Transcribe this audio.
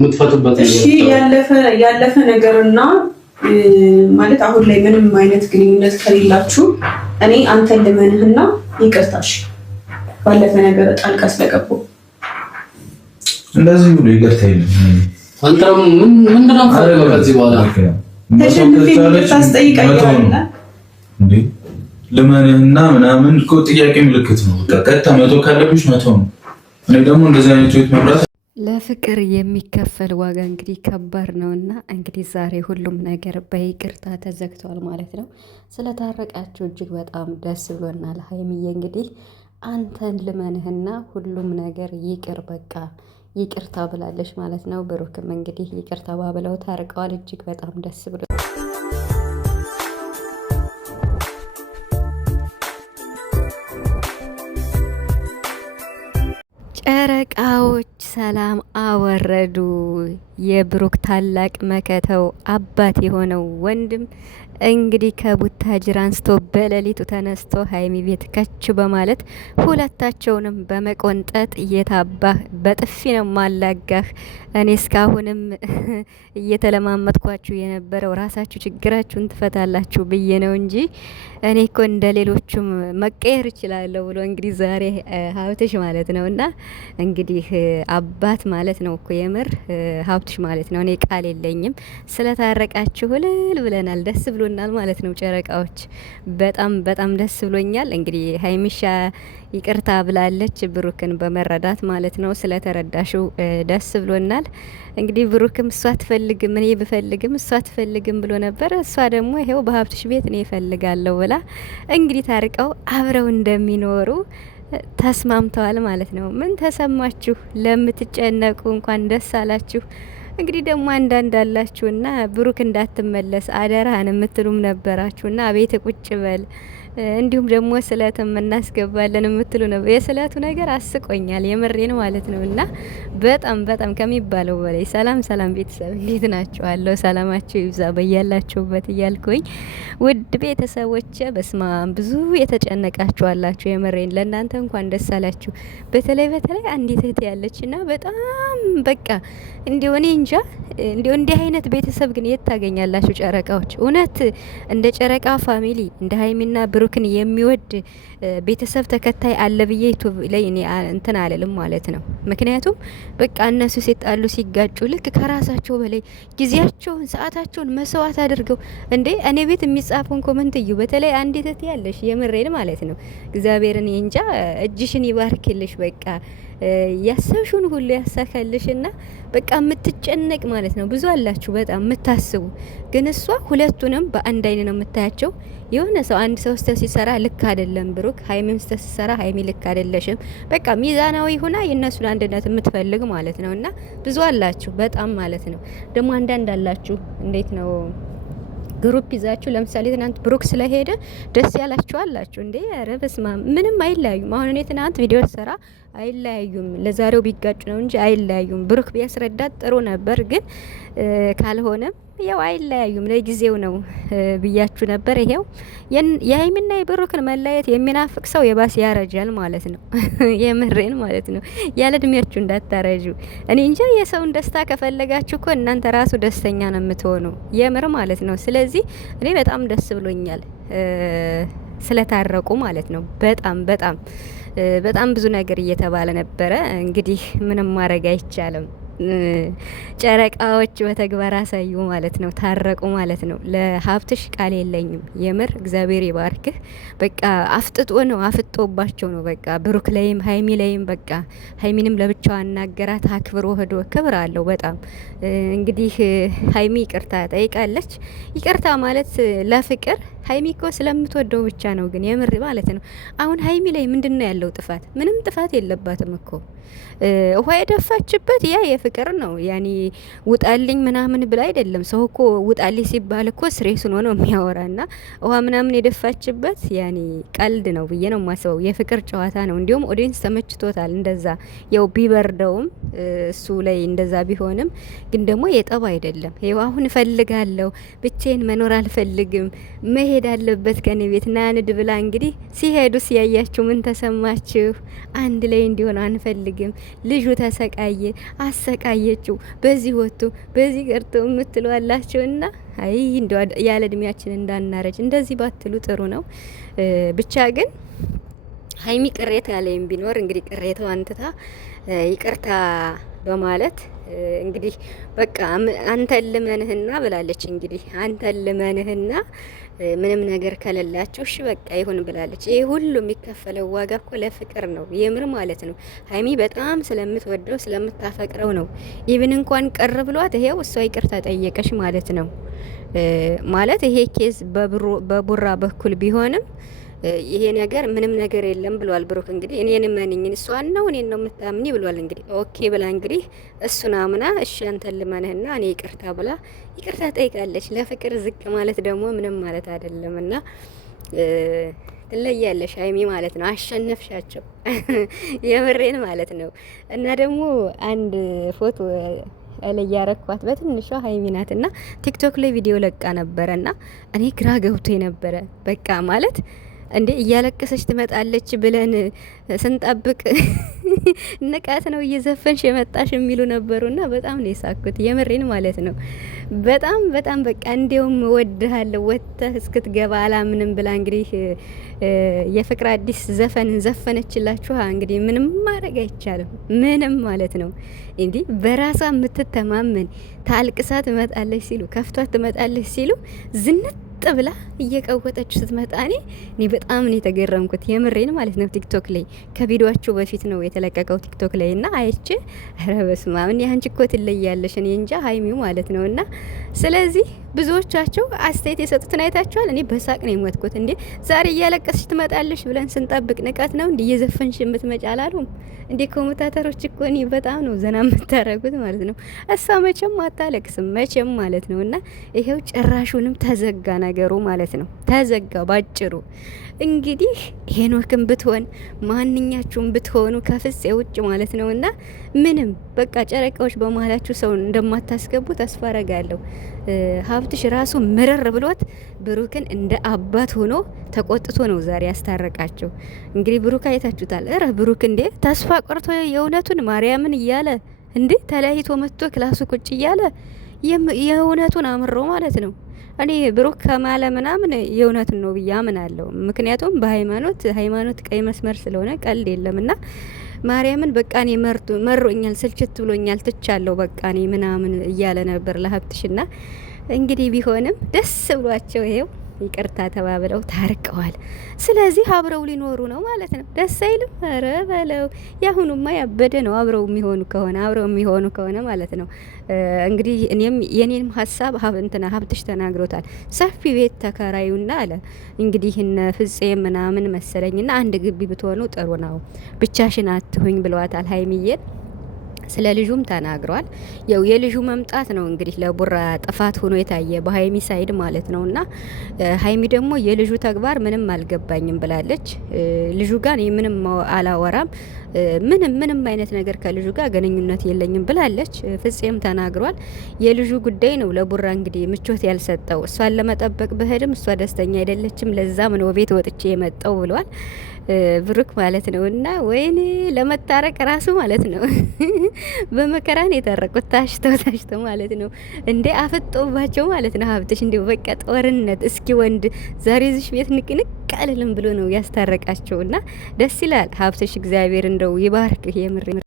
የምትፈቱበት እሺ ያለፈ ነገርና ማለት አሁን ላይ ምንም አይነት ግንኙነት ከሌላችሁ እኔ አንተን ልመንህና ይቅርታሽ ባለፈ ነገር ጣልቃ ስለገባሁ እንደዚህ ብሎ ይቅርታ ይልኝ አንተ ምንድነው ፈረቀው ከዚህ በኋላ ተሸንፌ ታስጠይቀኛለህ እንዴ ለማንና ምናምን እኮ ጥያቄ ምልክት ነው ቀጥታ መቶ ካለብሽ መቶ ነው እኔ ደግሞ እንደዚህ አይነት ህይወት መምራት ለፍቅር የሚከፈል ዋጋ እንግዲህ ከባድ ነውና እንግዲህ ዛሬ ሁሉም ነገር በይቅርታ ተዘግቷል ማለት ነው። ስለታረቃችሁ እጅግ በጣም ደስ ብሎናል። ሀይሚዬ እንግዲህ አንተን ልመንህና ሁሉም ነገር ይቅር በቃ ይቅርታ ብላለች ማለት ነው። ብሩክም እንግዲህ ይቅርታ ባብለው ታርቀዋል። እጅግ በጣም ደስ ብሎ ጨረቃዎች ሰላም አወረዱ። የብሩክ ታላቅ መከተው አባት የሆነው ወንድም እንግዲህ ከቡታጅራ አንስቶ በሌሊቱ ተነስቶ ሀይሚ ቤት ከች በማለት ሁለታቸውንም በመቆንጠጥ እየታባህ በጥፊ ነው ማላጋህ። እኔ እስካሁንም እየተለማመጥኳችሁ የነበረው ራሳችሁ ችግራችሁን ትፈታላችሁ ብዬ ነው እንጂ እኔ እኮ እንደ ሌሎቹም መቀየር እችላለሁ ብሎ እንግዲህ ዛሬ ሀብትሽ ማለት ነው እና እንግዲህ አባት ማለት ነው እኮ የምር ሀብትሽ ማለት ነው። እኔ ቃል የለኝም። ስለታረቃችሁ እልል ብለናል፣ ደስ ብሎናል ማለት ነው። ጨረቃዎች በጣም በጣም ደስ ብሎኛል። እንግዲህ ሀይሚሻ ይቅርታ ብላለች ብሩክን በመረዳት ማለት ነው። ስለተረዳሽው ደስ ብሎናል። እንግዲህ ብሩክም እሷ አትፈልግም እኔ ብፈልግም እሷ አትፈልግም ብሎ ነበር። እሷ ደግሞ ይሄው በሀብትሽ ቤት እኔ እፈልጋለሁ ብላ እንግዲህ ታርቀው አብረው እንደሚኖሩ ተስማምተዋል ማለት ነው። ምን ተሰማችሁ? ለምትጨነቁ እንኳን ደስ አላችሁ። እንግዲህ ደግሞ አንዳንድ አላችሁና ብሩክ እንዳትመለስ አደራህን የምትሉም ነበራችሁና ቤት ቁጭ በል እንዲሁም ደግሞ ስለትም እናስገባለን የምትሉ ነው። የስለቱ ነገር አስቆኛል የምሬን ማለት ነው። እና በጣም በጣም ከሚባለው በላይ ሰላም ቤተሰብ እንዴት ናችኋለሁ? ሰላማችሁ ይብዛ በያላችሁበት እያልኩኝ ውድ ቤተሰቦች በስማ ብዙ የተጨነቃችሁ አላችሁ። የምሬን ለእናንተ እንኳን ደስ አላችሁ። በተለይ አንዲት እህት ያለችና በጣም በቃ እንዲሁ እኔ እንጃ እንዲሁ እንዲህ አይነት ቤተሰብ ግን የት ታገኛላችሁ? ጨረቃዎች እውነት እንደ ጨረቃ ፋሚሊ እንደ ሀይሚና ብሩክን የሚወድ ቤተሰብ ተከታይ አለ ብዬ ዩቲዩብ ላይ እኔ እንትን አለልም ማለት ነው። ምክንያቱም በቃ እነሱ ሲጣሉ ሲጋጩ ልክ ከራሳቸው በላይ ጊዜያቸውን ሰዓታቸውን መስዋዕት አድርገው እንዴ እኔ ቤት የሚጻፈውን ኮመንት እዩ። በተለይ አንዲት እህት ያለሽ የምሬን ማለት ነው እግዚአብሔርን እንጃ እጅሽን ይባርክልሽ በቃ ያሰብሽውን ሁሉ ያሳካልሽና በቃ የምትጨነቅ ማለት ነው። ብዙ አላችሁ በጣም የምታስቡ ግን እሷ ሁለቱንም በአንድ አይን ነው የምታያቸው። የሆነ ሰው አንድ ሰው ስተት ሲሰራ ልክ አይደለም ብሩክ፣ ሀይሚም ስተት ሲሰራ ሀይሚ ልክ አይደለሽም። በቃ ሚዛናዊ ሆና የእነሱን አንድነት የምትፈልግ ማለት ነው። እና ብዙ አላችሁ በጣም ማለት ነው። ደግሞ አንዳንድ አላችሁ እንዴት ነው ግሩፕ ይዛችሁ ለምሳሌ ትናንት ብሩክ ስለሄደ ደስ ያላችሁ አላችሁ እንዴ? ኧረ በስመ አብ ምንም አይለያዩም። አሁን እኔ ትናንት ቪዲዮ ሰራ አይለያዩም። ለዛሬው ቢጋጩ ነው እንጂ አይለያዩም። ብሩክ ቢያስረዳት ጥሩ ነበር፣ ግን ካልሆነም ያው አይለያዩም። ለጊዜው ነው ብያችሁ ነበር። ይሄው የሀይሚና የብሩክን መለያየት የሚናፍቅ ሰው የባስ ያረጃል ማለት ነው። የምሬን ማለት ነው። ያለ እድሜያችሁ እንዳታረጁ። እኔ እንጃ የሰውን ደስታ ከፈለጋችሁ እኮ እናንተ ራሱ ደስተኛ ነው የምትሆኑ የምር ማለት ነው። ስለዚህ እኔ በጣም ደስ ብሎኛል ስለታረቁ ማለት ነው። በጣም ብዙ ነገር እየተባለ ነበረ። እንግዲህ ምንም ማድረግ አይቻልም። ጨረቃዎች በተግባር አሳዩ ማለት ነው። ታረቁ ማለት ነው። ለሀብትሽ ቃል የለኝም የምር እግዚአብሔር ይባርክህ። በቃ አፍጦባቸው ነው በቃ ብሩክ ላይም ሀይሚ ላይም በቃ ሀይሚንም ለብቻዋ አናገራት። አክብሮ ሄዶ ክብር አለው በጣም እንግዲህ ሀይሚ ይቅርታ ጠይቃለች። ይቅርታ ማለት ለፍቅር ሀይሚ እኮ ስለምትወደው ብቻ ነው። ግን የምር ማለት ነው አሁን ሀይሚ ላይ ምንድነው ያለው ጥፋት? ምንም ጥፋት የለባትም እኮ ውሃ የደፋችበት ያ የፍቅር ነው። ያኔ ውጣልኝ ምናምን ብላ አይደለም። ሰው እኮ ውጣልኝ ሲባል እኮ ስሬስ ሆኖ ነው የሚያወራና ውሃ ምናምን የደፋችበት ያኔ ቀልድ ነው ብዬ ነው የማስበው። የፍቅር ጨዋታ ነው። እንዲሁም ኦዲየንስ ተመችቶታል እንደዛ። ያው ቢበርደውም እሱ ላይ እንደዛ ቢሆንም ግን ደግሞ የጠብ አይደለም። ይኸው አሁን እፈልጋለሁ ብቻዬን መኖር አልፈልግም መሄድ አለበት ከኔ ቤት ናንድ ብላ እንግዲህ ሲሄዱ ሲያያችሁ ምን ተሰማችሁ? አንድ ላይ እንዲሆን አንፈልግም። ልጁ ተሰቃየ፣ አሰቃየችው፣ በዚህ ወጥቶ በዚህ ቀርቶ የምትሏላችሁና አይ እንደው ያለ እድሜያችን እንዳናረጅ እንደዚህ ባትሉ ጥሩ ነው። ብቻ ግን ሀይሚ ቅሬታ ያለኝ ቢኖር እንግዲህ ቅሬታዋን ትታ ይቅርታ በማለት እንግዲህ በቃ አንተ ልመንህና ብላለች። እንግዲህ አንተ ልመንህና ምንም ነገር ከሌላችሁ እሺ በቃ ይሁን ብላለች። ይሄ ሁሉ የሚከፈለው ዋጋ እኮ ለፍቅር ነው፣ የምር ማለት ነው። ሀይሚ በጣም ስለምትወደው ስለምታፈቅረው ነው። ኢቭን እንኳን ቀር ብሏት ይሄው እሷ ይቅርታ ጠየቀሽ ማለት ነው። ማለት ይሄ ኬዝ በቡራ በኩል ቢሆንም ይሄ ነገር ምንም ነገር የለም ብሏል ብሩክ። እንግዲህ እኔን እመንኝ እሷን ነው እኔን ነው የምታምኒ ብሏል። እንግዲህ ኦኬ ብላ እንግዲህ እሱን አምና እሺ አንተን ልመንህና እኔ ይቅርታ ብላ ይቅርታ ጠይቃለች። ለፍቅር ዝቅ ማለት ደግሞ ምንም ማለት አይደለምና ትለያለሽ ሀይሚ ማለት ነው። አሸነፍሻቸው የምሬን ማለት ነው። እና ደግሞ አንድ ፎቶ ላይ ያረኳት በትንሿ ሀይሚ ናትና ቲክቶክ ላይ ቪዲዮ ለቃ ነበረና እኔ ግራ ገብቶ የነበረ በቃ ማለት እንዴ እያለቀሰች ትመጣለች ብለን ስንጠብቅ ንቃት ነው እየዘፈንሽ የመጣሽ የሚሉ ነበሩና በጣም ነው የሳኩት የምሬን ማለት ነው። በጣም በቃ እንዲያውም እወድሃለሁ ወጥተህ እስክትገባ አላምንም ብላ እንግዲህ የፍቅር አዲስ ዘፈን ዘፈነችላችሁ። እንግዲህ ምንም ማድረግ አይቻልም ምንም ማለት ነው። እንዲህ በራሷ የምትተማመን ታልቅሳ ትመጣለች ሲሉ ከፍቷት ትመጣለች ሲሉ ዝንጥ ብላ እየቀወጠች ስትመጣ እኔ በጣም ነው የተገረምኩት የምሬን ማለት ነው። ቲክቶክ ላይ ከቪዲዮአችሁ በፊት ነው የተለቀቀው ቲክቶክ ላይ እና አይቼ ኧረ በስመ አብ እኔ አንቺ እኮ ትለያለሽ እኔ እንጃ ሀይሚው ማለት ነው። እና ስለዚህ ብዙዎቻቸው አስተያየት የሰጡትን አይታችኋል። እኔ በሳቅ ነው የሞትኩት። እንዴ ዛሬ እያለቀስሽ ትመጣለሽ ብለን ስንጠብቅ ንቀት ነው እንዴ እየዘፈንሽ የምትመጪ አላሉም እንዴ ኮሜንታተሮች? እኮ እኔ በጣም ነው ዘና የምታረጉት ማለት ነው። እሷ መቼም አታለቅስም መቼም ማለት ነው። እና ይሄው ጭራሹንም ተዘጋ ነገሩ ማለት ነው። ተዘጋ ባጭሩ። እንግዲህ ሄኖክም ብትሆን ማንኛችሁም ብትሆኑ ከፍፄ ውጭ ማለት ነው። እና ምንም በቃ ጨረቃዎች በመሀላችሁ ሰው እንደማታስገቡ ተስፋ አረጋለሁ። ሀብትሽ ራሱ ምርር ብሎት ብሩክን እንደ አባት ሆኖ ተቆጥቶ ነው ዛሬ ያስታረቃቸው። እንግዲህ ብሩክ አይታችሁታል። እረ ብሩክ እንዴ ተስፋ ቆርቶ የእውነቱን ማርያምን እያለ እንዴ ተለያይቶ መጥቶ ክላሱ ቁጭ እያለ የእውነቱን አምሮ ማለት ነው። እኔ ብሩክ ከማለ ምናምን የእውነትን ነው ብዬ አምናለሁ። ምክንያቱም ሃይማኖት ቀይ መስመር ስለሆነ ቀልድ የለምና ማርያምን በቃ እኔ መሮኛል፣ ስልችት ብሎኛል፣ ትቻለሁ በቃ እኔ ምናምን እያለ ነበር ለሀብትሽና እንግዲህ ቢሆንም ደስ ብሏቸው ይሄው ይቅርታ ተባብለው ታርቀዋል። ስለዚህ አብረው ሊኖሩ ነው ማለት ነው። ደስ አይልም? ኧረ በለው። ያሁኑማ ያበደ ነው አብረው የሚሆኑ ከሆነ ማለት ነው። እንግዲህ እኔም የኔንም ሀሳብ ሀብትሽ ተናግሮታል። ሰፊ ቤት ተከራዩና አለ እንግዲህ እነ ፍፄ ምናምን መሰለኝና አንድ ግቢ ብትሆኑ ጥሩ ነው፣ ብቻሽን አትሁኝ ብለዋታል ሀይሚዬን። ስለ ልጁም ተናግሯል። ያው የልጁ መምጣት ነው እንግዲህ ለቡራ ጥፋት ሆኖ የታየ በሀይሚ ሳይድ ማለት ነውና ሀይሚ ደግሞ የልጁ ተግባር ምንም አልገባኝም ብላለች። ልጁ ጋር ምንም አላወራም፣ ምንም አይነት ነገር ከልጁ ጋር ግንኙነት የለኝም ብላለች። ፍፄም ተናግሯል። የልጁ ጉዳይ ነው ለቡራ እንግዲህ ምቾት ያልሰጠው። እሷን ለመጠበቅ በሄድም እሷ ደስተኛ አይደለችም፣ ለዛም ነው ቤት ወጥቼ የመጣው ብሏል ብሩክ ማለት ነው። እና ወይኔ ለመታረቅ ራሱ ማለት ነው በመከራን የታረቁት ታሽተው ማለት ነው። እንዴ አፈጦባቸው ማለት ነው። ሀብትሽ እንዲሁ በቃ ጦርነት እስኪ ወንድ ዛሬ እዚህ ቤት ንቅንቅ አልልም ብሎ ነው ያስታረቃቸውና ደስ ይላል። ሀብትሽ እግዚአብሔር እንደው ይባርክ የምር